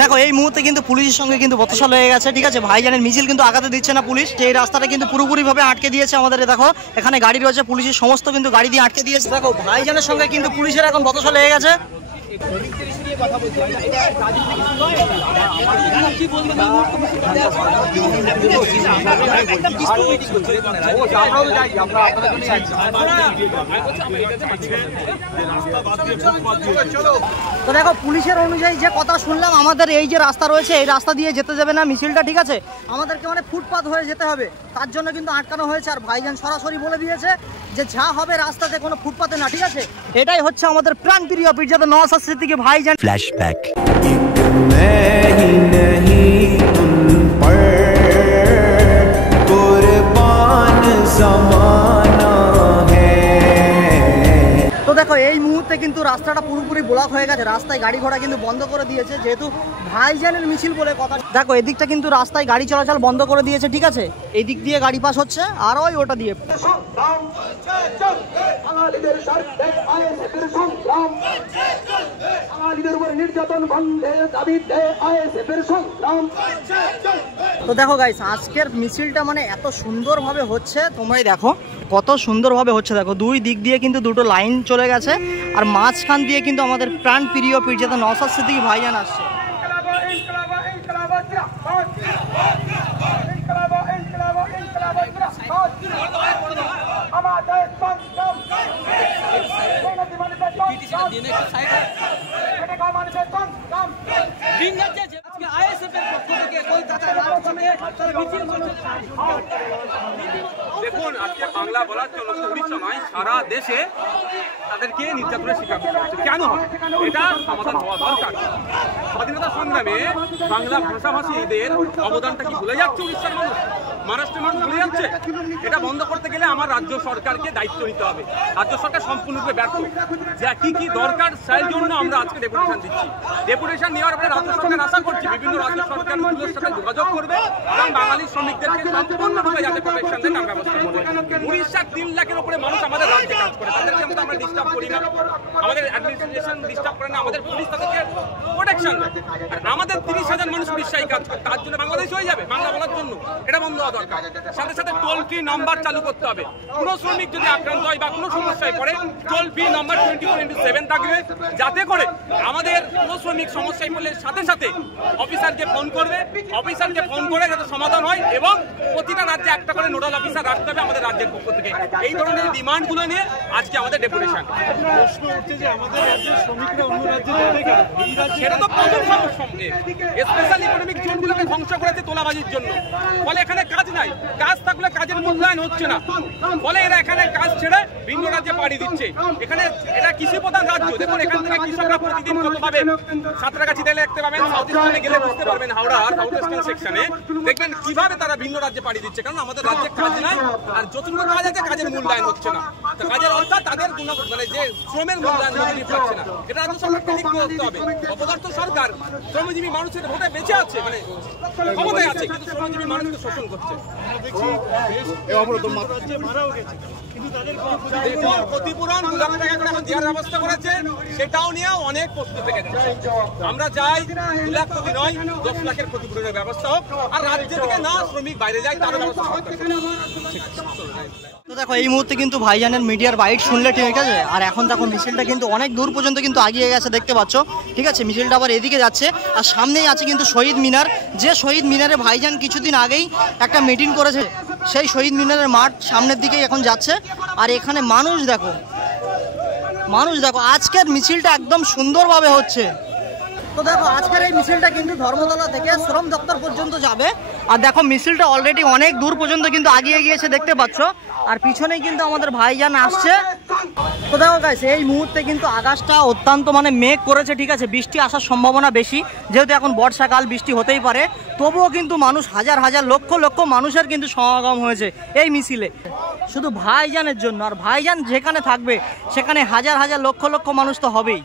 দেখো এই মুহূর্তে কিন্তু পুলিশের সঙ্গে কিন্তু বচসা হয়ে গেছে, ঠিক আছে। ভাইজানের মিছিল কিন্তু আগাতে দিচ্ছে না পুলিশ, যে এই রাস্তাটা কিন্তু পুরোপুরিভাবে আটকে দিয়েছে আমাদের। দেখো এখানে গাড়ি রয়েছে, পুলিশের সমস্ত কিন্তু গাড়ি দিয়ে আটকে দিয়েছে। দেখো ভাইজানের সঙ্গে কিন্তু পুলিশের এখন বচসা লেগে গেছে। তো দেখো পুলিশের অনুযায়ী যে কথা শুনলাম, আমাদের এই যে রাস্তা রয়েছে এই রাস্তা দিয়ে যেতে যাবে না মিছিলটা, ঠিক আছে। আমাদেরকে মানে ফুটপাথ হয়ে যেতে হবে, তার জন্য কিন্তু আটকানো হয়েছে। আর ভাইজান সরাসরি বলে দিয়েছে যে যা হবে রাস্তাতে, কোনো ফুটপাথে না, ঠিক আছে। এটাই হচ্ছে আমাদের প্রাণ প্রিয় পীরজাদা নওশাদ সিদ্দিকী ভাইজান। ফ্ল্যাশব্যাক। তো দেখো এই মুহূর্তে কিন্তু রাস্তাটা পুরোপুরি ব্লক হয়ে গেছে, রাস্তায় গাড়ি ঘোড়া কিন্তু বন্ধ করে দিয়েছে, যেহেতু ভাইজানের মিছিল বলে কথা। দেখো এদিকটা কিন্তু রাস্তায় গাড়ি চলাচল বন্ধ করে দিয়েছে, ঠিক আছে। এই দিক দিয়ে গাড়ি পাস হচ্ছে, আর ওই ওটা দিয়ে। তো দেখো গাইস আজকের মিছিলটা মানে এত সুন্দরভাবে হচ্ছে, তোমরাই দেখো কত সুন্দরভাবে হচ্ছে। দেখো দুই দিক দিয়ে কিন্তু দুটো লাইন চলে গেছে, আর মাঝখান দিয়ে কিন্তু আমাদের প্রাণ প্রিয় পীরজাদা নওশাদ সিদ্দিকী ভাইজান আসছে। দেখুন আজকে বাংলা বলার জন্য উড়িষ্যা নয়, সারা দেশে তাদেরকে নির্যাতনের শিকার করতে হচ্ছে। কেন হবে? এটা সমাধান হওয়া দরকার। স্বাধীনতা সংগ্রামে বাংলা ভাষাভাষীদের অবদানটা কি ভুলে যাচ্ছে উড়িষ্যার মানুষ, মহারাষ্ট্রের মানুষ ভুলে যাচ্ছে? এটা বন্ধ করতে গেলে আমার রাজ্য সরকারকে দায়িত্ব নিতে হবে। রাজ্য সরকার সম্পূর্ণরূপে ব্যর্থ। যে কি কি দরকার সেই জন্য আমরা আজকে ডেপুটেশন দিচ্ছি। ডেপুটেশন নেওয়ার পরে রাজ্য সরকার আশা করছি বিভিন্ন রাজ্য সরকারগুলোর সাথে যোগাযোগ করবে এবং বাঙালি শ্রমিকদেরকে সম্পূর্ণরূপে যাতে প্রোটেকশন দেন তার ব্যবস্থা করবে। উড়িষ্যার 3 লাখের উপরে মানুষ আমাদের রাজ্যে কাজ করে, তাদেরকে আমরা ডিস্টার্ব করি না, আমাদের অ্যাডমিনিস্ট্রেশন ডিস্টার্ব করে না, আমাদের পুলিশ তাদেরকে প্রোটেকশন দেয়। আর আমাদের 30,000 মানুষ উড়িষ্যায় কাজ করে, তার জন্য বাংলাদেশ হয়ে যাবে বাংলা বলার জন্য? এটা বন্ধ হওয়া দরকার। সাথে সাথে টোল ফ্রি নাম্বার চালু করতে হবে। কোনো শ্রমিক যদি আক্রান্ত হয় বা কোনো সমস্যায় পড়ে, টোল ফ্রি নাম্বার 24/7 থাকবে, যাতে করে আমাদের কোনো শ্রমিক সমস্যায় পড়লে সাথে সাথে অফিসারকে ফোন করবে, অফিসারকে ফোন করে যাতে সমাধান হয়। এবং প্রতিটা রাজ্যে একটা করে নোডাল অফিসার রাখতে হবে আমাদের রাজ্যের পক্ষ থেকে। এই ধরনের ডিমান্ডগুলো নিয়ে আজকে আমাদের ডেপুটেশন। প্রশ্ন হচ্ছে যে আমাদের রাজ্যের শ্রমিকরা অন্য রাজ্যে যাবে কেন? সেটা তো প্রথম সমস্যা। স্পেশাল ইকোনমিক জোনগুলোকে ধ্বংস করেছে তোলাবাজির জন্য। ফলে এখানে কাজ নাই, কাজ থাকলে কাজের মূল্যায়ন হচ্ছে না। ফলে এরা এখানে কাজ ছেড়ে ভিন্ন রাজ্যে পাড়ি দিচ্ছে। এখানে এটা কৃষি প্রধান রাজ্য। দেখুন এখান থেকে কৃষকরা প্রতিদিন কত পাবে, সাঁতরাগাছি তেলে দেখতে পাবেন, সাউথ ইস্টার্নে গেলে বুঝতে পারবেন, হাওড়া সাউথ ইস্টার্ন সেকশনে দেখবেন কিভাবে তারা ভিন্ন রাজ্যে পাড়ি দিচ্ছে। কারণ আমাদের রাজ্যে কাজ নাই, আর যতটুকু কাজ আছে কাজের মূল্যায়ন হচ্ছে না। কাজের অর্থাৎ তাদের মানে যে শ্রমের মূল্যায়ন পাচ্ছে না। এটা রাজ্য সরকারকে ঠিক করতে হবে। অপদার্থ সরকার শ্রমজীবী মানুষের ভোটে বেঁচে আছে, মানে ক্ষমতায় আছে, কিন্তু শ্রমজীবী মানুষকে শোষণ করছে। ক্ষতিপূরণ 2 লাখ টাকা করে এখন দেওয়ার ব্যবস্থা করেছে, সেটাও নিয়ে অনেক প্রশ্ন থেকে যাচ্ছে। আমরা চাই 2 লাখ কোটি নয় 10 লাখের ক্ষতিপূরণের ব্যবস্থা হোক, আর রাজ্য থেকে না শ্রমিক বাইরে যায় তারও ব্যবস্থা হোক। তো দেখো এই মুহূর্তে কিন্তু ভাইজানের মিডিয়ার বাইট শুনলে, ঠিক আছে। আর এখন দেখো মিছিলটা কিন্তু অনেক দূর পর্যন্ত কিন্তু এগিয়ে গেছে, দেখতে পাচ্ছ, ঠিক আছে। মিছিলটা আবার এদিকে যাচ্ছে, আর সামনেই আছে কিন্তু শহীদ মিনার। যে শহীদ মিনারে ভাইজান কিছুদিন আগেই একটা মিটিং করেছে, সেই শহীদ মিনারের মাঠ সামনের দিকেই এখন যাচ্ছে। আর এখানে মানুষ দেখো, মানুষ দেখো, আজকের মিছিলটা একদম সুন্দরভাবে হচ্ছে। তো দেখো আজকের এই মিছিলটা কিন্তু ধর্মতলা থেকে শ্রম দপ্তর পর্যন্ত যাবে। আর দেখো মিছিলটা অলরেডি অনেক দূর পর্যন্ত কিন্তু এগিয়ে গিয়েছে, দেখতে পাচ্ছ। আর পিছনেই কিন্তু আমাদের ভাইজান আসছে। তো দেখো গাইস এই মুহূর্তে কিন্তু আকাশটা অত্যন্ত মানে মেঘ করেছে, ঠিক আছে। বৃষ্টি আসার সম্ভাবনা বেশি, যেহেতু এখন বর্ষাকাল, বৃষ্টি হতেই পারে। তবুও কিন্তু মানুষ হাজার হাজার লক্ষ লক্ষ মানুষের কিন্তু সমাগম হয়েছে এই মিছিলে, শুধু ভাইজানের জন্য। আর ভাইজান যেখানে থাকবে সেখানে হাজার হাজার লক্ষ লক্ষ মানুষ তো হবেই।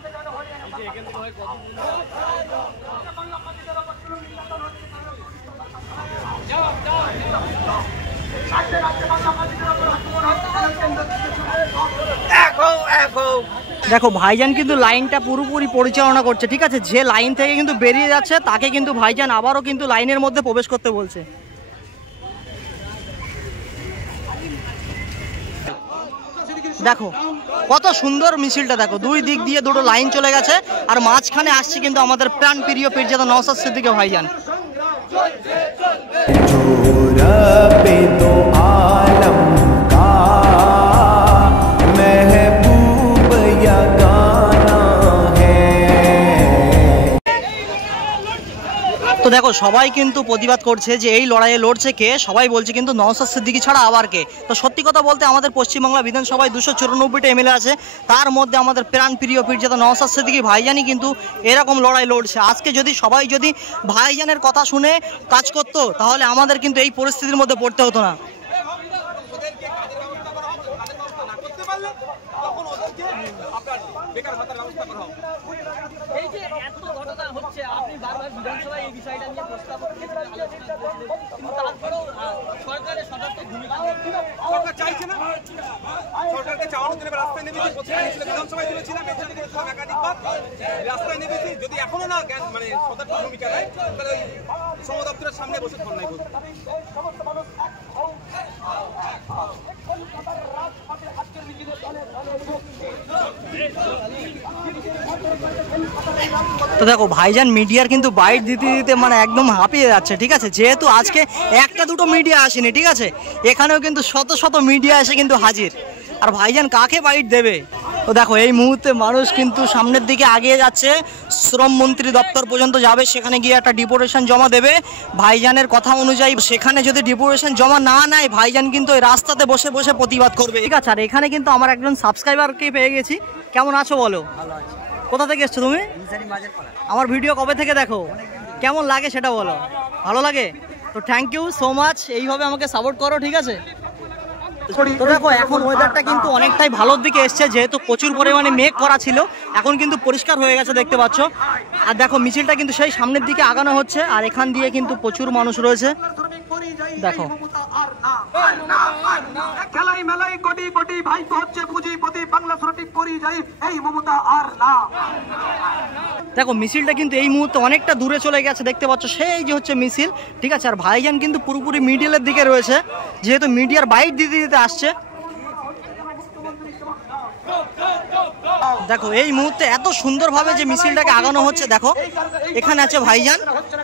দেখো ভাইজান কিন্তু লাইনটা পুরোপুরি পরিচালনা করছে, ঠিক আছে। যে লাইন থেকে কিন্তু বেরিয়ে যাচ্ছে তাকে কিন্তু ভাইজান আবারও কিন্তু লাইনের মধ্যে প্রবেশ করতে বলছে। দেখো কত সুন্দর মিছিলটা, দেখো দুই দিক দিয়ে দুটো লাইন চলে গেছে, আর মাঝখানে আসছে কিন্তু আমাদের প্রাণ প্রিয় পীরজাদা নওশাদ সিদ্দিকী ভাইজান। তো দেখো সবাই কিন্তু প্রতিবাদ করছে যে এই লড়াইয়ে লড়ছে কে, সবাই বলছে কিন্তু নওশাদ সিদ্দিকী ছাড়া আবার কে। তো সত্যি কথা বলতে আমাদের পশ্চিমবাংলা বিধানসভায় 294টা এমএলএ আছে, তার মধ্যে আমাদের প্রাণ প্রিয় পীরজাদা নওশাদ সিদ্দিকী ভাইজানই কিন্তু এরকম লড়াই লড়ছে। আজকে যদি সবাই যদি ভাইজানের কথা শুনে কাজ করতো তাহলে আমাদের কিন্তু এই পরিস্থিতির মধ্যে পড়তে হতো না। সরকারকে চাওয়ানোর জন্য রাস্তায় নেমেছি, বিধানসভায় তুলেছিলাম, একাধিকবার রাস্তায় নেমেছি। যদি এখনো না মানে সতর্ক ভূমিকা নেয় তাহলে শ্রম দপ্তরের সামনে বসে ধর্নায় বসবে। তো দেখো ভাইজান মিডিয়ার কিন্তু বাইট দিতে দিতে মানে একদম হাঁপিয়ে যাচ্ছে, ঠিক আছে। যেহেতু আজকে একটা দুটো মিডিয়া আসেনি, ঠিক আছে, এখানেও কিন্তু শত শত মিডিয়া এসে কিন্তু হাজির, আর ভাইজান কাকে বাইট দেবে। তো দেখো এই মুহূর্তে মানুষ কিন্তু সামনের দিকে আগিয়ে যাচ্ছে, শ্রম মন্ত্রী দপ্তর পর্যন্ত যাবে, সেখানে গিয়ে একটা ডিপুটেশন জমা দেবে। ভাইজানের কথা অনুযায়ী সেখানে যদি ডিপুটেশন জমা না নেয় ভাইজান কিন্তু ওই রাস্তাতে বসে বসে প্রতিবাদ করবে, ঠিক আছে। আর এখানে কিন্তু আমার একজন সাবস্ক্রাইবারকে পেয়ে গেছি। কেমন আছো বলো? ভালো আছে। কোথা থেকে এসছো তুমি? আমার ভিডিও কবে থেকে দেখো? কেমন লাগে সেটা বলো। ভালো লাগে তো থ্যাংক ইউ সো মাচ, এইভাবে আমাকে সাপোর্ট করো, ঠিক আছে। তো দেখো এখন ওয়েদারটা কিন্তু অনেকটাই ভালোর দিকে এসছে, যেহেতু প্রচুর পরিমাণে মেঘ করা ছিল, এখন কিন্তু পরিষ্কার হয়ে গেছে দেখতে পাচ্ছ। আর দেখো মিছিলটা কিন্তু সেই সামনের দিকে আগানো হচ্ছে, আর এখান দিয়ে কিন্তু প্রচুর মানুষ রয়েছে। দেখো খেলাই মেলাই কোটি কোটি ভাইপো হচ্ছে পুঁজিপতি, বাংলা শ্রমিক পরিযায়ী এই মমতা আর না। দেখো মিছিলটা কিন্তু এই মুহূর্তে অনেকটা দূরে চলে গেছে দেখতে পাচ্ছ, সেই যে হচ্ছে মিছিল, ঠিক আছে। আর ভাইজান কিন্তু পুরোপুরি মিডিলের দিকে রয়েছে, যেহেতু মিডিয়ার বাইট দিতে দিতে আসছে। দেখো এই মুহূর্তে এত সুন্দরভাবে যে মিছিলটাকে আগানো হচ্ছে, দেখো এখানে আছে ভাইজান,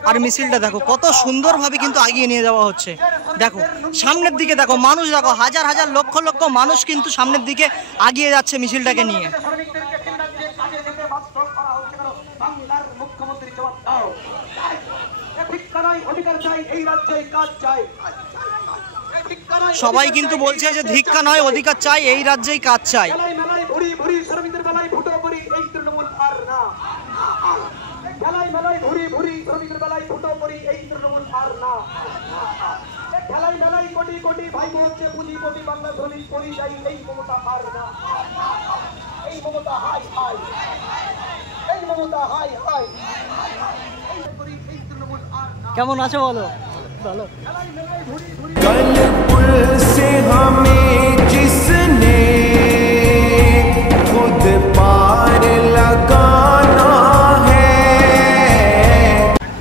আর মিছিলটা দেখো কত সুন্দরভাবে কিন্তু আগিয়ে নিয়ে যাওয়া হচ্ছে। দেখো সামনের দিকে দেখো মানুষ, দেখো হাজার হাজার লক্ষ লক্ষ মানুষ কিন্তু সামনের দিকে আগিয়ে যাচ্ছে মিছিলটাকে নিয়ে। সবাই কিন্তু বলছে যে ধিক্কা নয় অধিকার চাই, এই রাজ্যেই কাজ চাই। কোটি কোটি ভাই হচ্ছে পুঁজিপতি, বাংলা শ্রমিক পরিযায়ী এই মমতা আর না। এই মমতা হাই হাই, এই মমতা হাই হাই। কেমন আছো বলো? ভালো। कलपुल से हमें जिसने खुद पार लगाना है।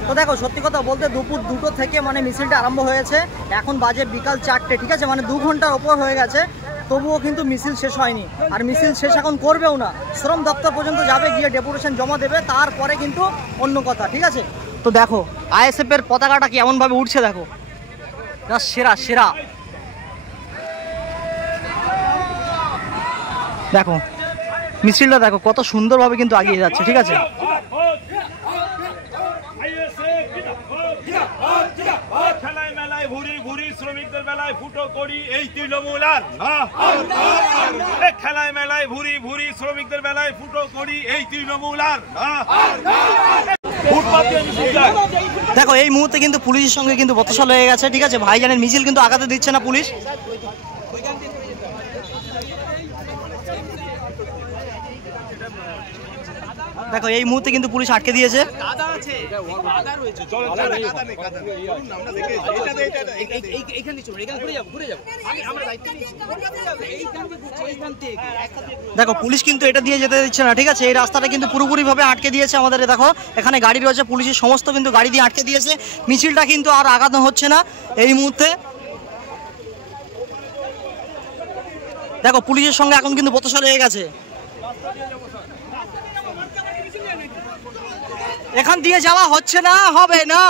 তো দেখো সত্যি কথা বলতে দুপুর 2টো থেকে মানে মিছিলটা আরম্ভ হয়েছে, এখন বাজে বিকাল 4টে, ঠিক আছে, মানে 2 ঘন্টার ওপর হয়ে গেছে, তবুও কিন্তু মিছিল শেষ হয়নি। আর মিছিল শেষ এখন করবেও না, শ্রম দপ্তর পর্যন্ত যাবে, গিয়ে ডেপুটেশন জমা দেবে, তারপরে কিন্তু অন্য কথা, ঠিক আছে। তো দেখো আইএসএফ এর পতাকাটা কেমন ভাবে উঠছে, দেখো সেরা সেরা। দেখো মিছিলটা দেখো কত সুন্দরভাবে কিন্তু আগিয়ে যাচ্ছে, ঠিক আছে। খেলায় মেলায় ভুরি ভুরি শ্রমিকদের বেলায় ফুটো করি এই তৃণমূল আর না। খেলায় মেলায় ভুরি ভুরি শ্রমিকদের বেলায় ফুটো করি এই তৃণমূল আর না। দেখো এই মুহূর্তে কিন্তু পুলিশের সঙ্গে কিন্তু বচসা হয়ে গেছে, ঠিক আছে। ভাইজানের মিছিল কিন্তু আগাতে দিচ্ছে না পুলিশ। দেখো এই মুহূর্তে কিন্তু পুলিশ আটকে দিয়েছে। দেখো পুলিশ কিন্তু এটা দিয়ে যেতে দিচ্ছে না, ঠিক আছে। এই রাস্তাটা কিন্তু পুরোপুরি ভাবে আটকে দিয়েছে আমাদের। দেখো এখানে গাড়ি রয়েছে, পুলিশের সমস্ত কিন্তু গাড়ি দিয়ে আটকে দিয়েছে। মিছিলটা কিন্তু আর আগানো হচ্ছে না এই মুহূর্তে। দেখো পুলিশের সঙ্গে এখন কিন্তু বচসা লেগে গেছে। এখান দিয়ে যাওয়া হচ্ছে না, হবে না,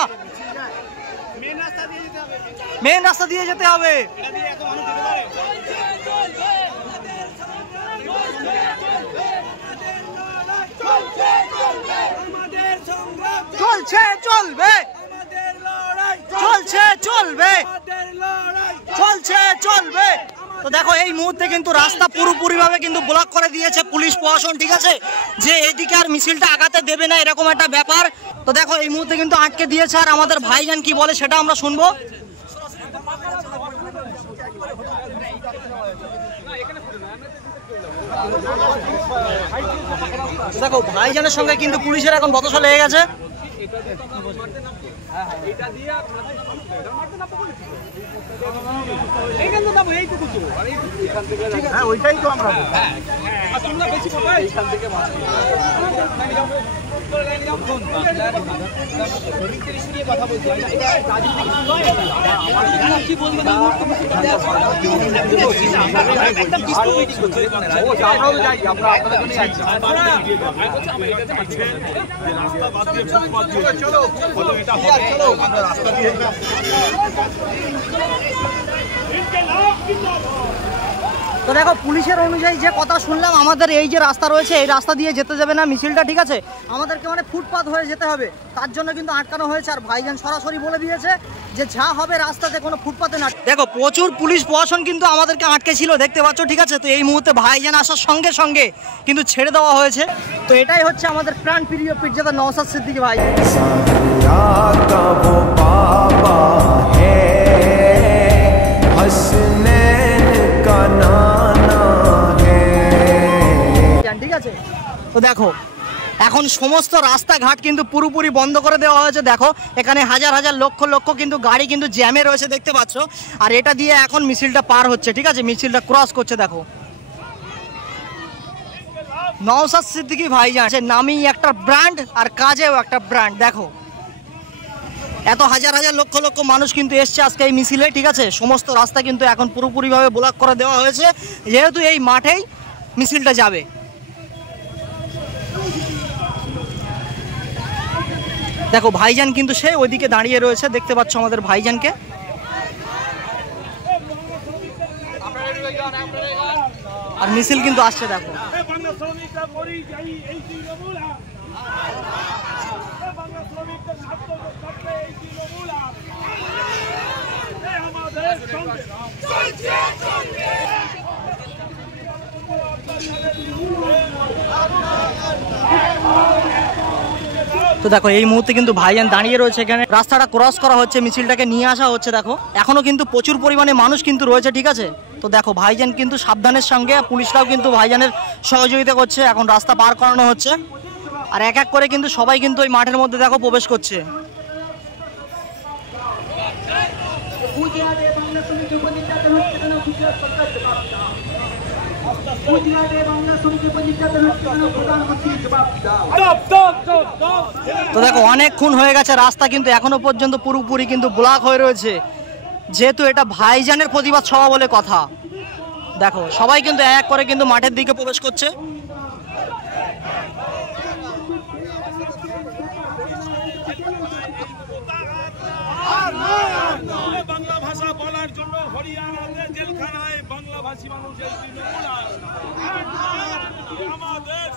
মেন রাস্তা দিয়ে যেতে হবে। চলছে চলবে, চলছে চলবে, চলছে চলবে। তো দেখো এই মুহূর্তে কিন্তু রাস্তা পুরোপুরি ভাবে কিন্তু ব্লক করে দিয়েছে পুলিশ প্রশাসন, ঠিক আছে, যে এইদিকে আর মিছিলটা আগাতে দেবে না, এরকম একটা ব্যাপার। তো দেখো এই মুহূর্তে কিন্তু আটকে দিয়েছে। আর আমাদের ভাইজান কি বলে সেটা আমরা শুনবো। দেখো ভাইজানের সঙ্গে কিন্তু পুলিশের এখন বচসা লেগে গেছে। ওইটাই তো আমরা তো দেখো পুলিশের অনুযায়ী যে কথা শুনলাম, আমাদের এই যে রাস্তা রয়েছে এই রাস্তা দিয়ে যেতে যাবে না মিছিলটা, ঠিক আছে, আমাদেরকে মানে ফুটপাথ হয়ে যেতে হবে, তার জন্য কিন্তু আটকানো হয়েছে। আর ভাইজান সরাসরি বলে দিয়েছে যে যা হবে রাস্তাতে, কোনো ফুটপাথে না। দেখো প্রচুর পুলিশ প্রশাসন কিন্তু আমাদেরকে আটকে ছিল, দেখতে পাচ্ছ, ঠিক আছে। তো এই মুহূর্তে ভাইজান আসার সঙ্গে সঙ্গে কিন্তু ছেড়ে দেওয়া হয়েছে। তো এটাই হচ্ছে আমাদের প্রাণ প্রিয় পীরজাদা নওশাদ সিদ্দিকী ভাই। ঠিক আছে, তো দেখো এখন সমস্ত রাস্তাঘাট কিন্তু পুরোপুরি বন্ধ করে দেওয়া হয়েছে। দেখো এখানে হাজার হাজার লক্ষ লক্ষ কিন্তু গাড়ি কিন্তু জ্যামে রয়েছে, দেখতে পাচ্ছ। আর এটা দিয়ে এখন মিছিলটা পার হচ্ছে, ঠিক আছে, মিছিলটা ক্রস করছে। দেখো নওশাদ সিদ্দিকী ভাইজান নামেই একটা ব্র্যান্ড আর কাজেও একটা ব্র্যান্ড। দেখো এত হাজার হাজার লক্ষ লক্ষ মানুষ কিন্তু এসছে আজকে এই মিছিলে, ঠিক আছে। সমস্ত রাস্তা কিন্তু এখন পুরোপুরিভাবে ব্লক করে দেওয়া হয়েছে, যেহেতু এই মাঠেই মিছিলটা যাবে। দেখো ভাইজান কিন্তু সে ওইদিকে দাঁড়িয়ে রয়েছে, দেখতে পাচ্ছ আমাদের ভাইজানকে। আর মিছিল কিন্তু আসছে, দেখো তো দেখো এই মুহূর্তে কিন্তু ভাইজান দাঁড়িয়ে রয়েছে এখানে, রাস্তাটা ক্রস করা হচ্ছে, মিছিলটাকে নিয়ে আসা হচ্ছে। দেখো এখনো কিন্তু প্রচুর পরিমাণে মানুষ কিন্তু রয়েছে, ঠিক আছে। তো দেখো ভাইজান কিন্তু সাবধানের সঙ্গে, পুলিশরাও কিন্তু ভাইজানের সহযোগিতা করছে, এখন রাস্তা পার করানো হচ্ছে। আর এক এক করে কিন্তু সবাই কিন্তু ওই মাঠের মধ্যে দেখো প্রবেশ করছে। তো দেখো অনেকক্ষণ হয়ে গেছে, রাস্তা কিন্তু এখনো পর্যন্ত পুরোপুরি কিন্তু ব্লক হয়ে রয়েছে, যেহেতু এটা ভাইজানের প্রতিবাদ সভা বলে কথা। দেখো সবাই কিন্তু এক করে কিন্তু মাঠের দিকে প্রবেশ করছে। বাংলা ভাষা বলার জন্য হরিয়ানাতে জেলখানায় বাংলাভাষী মানুষের আমাদের